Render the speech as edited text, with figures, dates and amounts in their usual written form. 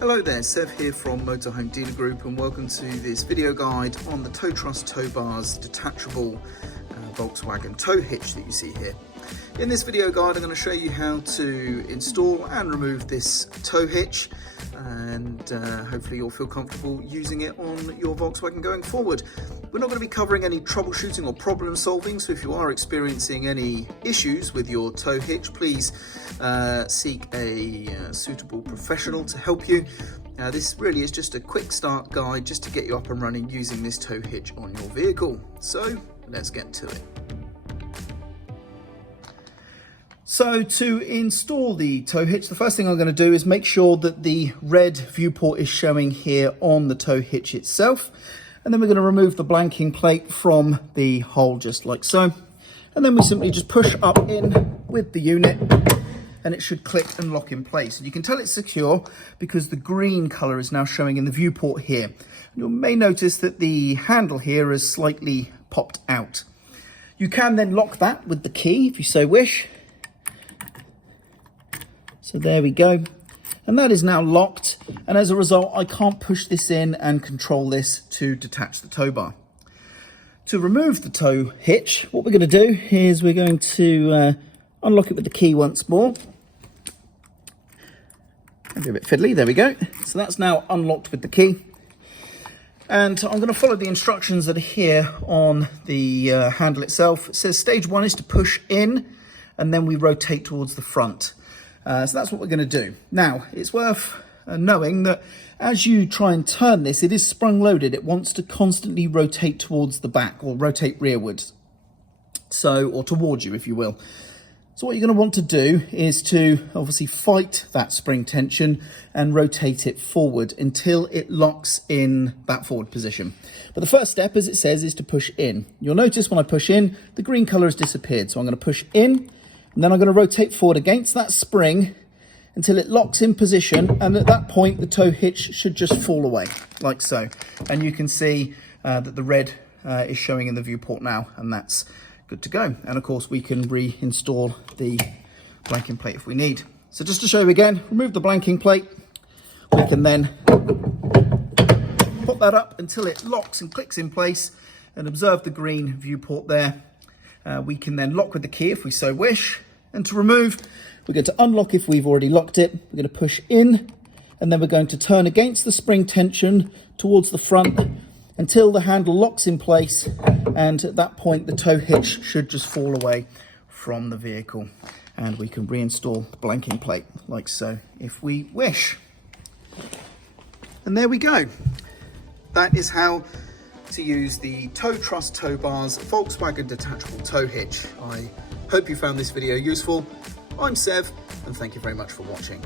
Hello there, Sev here from Motorhome Dealer Group, and welcome to this video guide on the Tow-Trust Towbars detachable Volkswagen tow hitch that you see here. In this video guide I'm going to show you how to install and remove this tow hitch, and hopefully you'll feel comfortable using it on your Volkswagen going forward. We're not going to be covering any troubleshooting or problem solving, so if you are experiencing any issues with your tow hitch, please seek a suitable professional to help you. This really is just a quick start guide just to get you up and running using this tow hitch on your vehicle. So let's get to it. So to install the tow hitch, the first thing I'm going to do is make sure that the red viewport is showing here on the tow hitch itself. And then we're going to remove the blanking plate from the hole just like so. And then we simply just push up in with the unit and it should click and lock in place. And you can tell it's secure because the green color is now showing in the viewport here. And you may notice that the handle here is slightly popped out. You can then lock that with the key if you so wish. So there we go, and that is now locked, and as a result I can't push this in and control this to detach the tow bar. To remove the tow hitch, what we're going to do is we're going to unlock it with the key once more. I'll be a bit fiddly, there we go. So that's now unlocked with the key, and I'm going to follow the instructions that are here on the handle itself. It says stage 1 is to push in and then we rotate towards the front. So that's what we're going to do. Now, it's worth knowing that as you try and turn this, it is sprung loaded. It wants to constantly rotate towards the back, or rotate rearwards. So, or towards you, if you will. So what you're going to want to do is to obviously fight that spring tension and rotate it forward until it locks in that forward position. But the first step, as it says, is to push in. You'll notice when I push in, the green color has disappeared. So I'm going to push in, and then I'm going to rotate forward against that spring until it locks in position, and at that point the tow hitch should just fall away, like so. And you can see that the red is showing in the viewport now, and that's good to go. And of course we can reinstall the blanking plate if we need. So just to show you again, remove the blanking plate. We can then put that up until it locks and clicks in place, and observe the green viewport there. We can then lock with the key if we so wish. And to remove, we're going to unlock if we've already locked it. We're going to push in, and then we're going to turn against the spring tension towards the front until the handle locks in place. And at that point, the tow hitch should just fall away from the vehicle. And we can reinstall the blanking plate like so if we wish. And there we go. That is how to use the Tow-Trust Towbars Volkswagen detachable tow hitch. I hope you found this video useful. I'm Sev, and thank you very much for watching.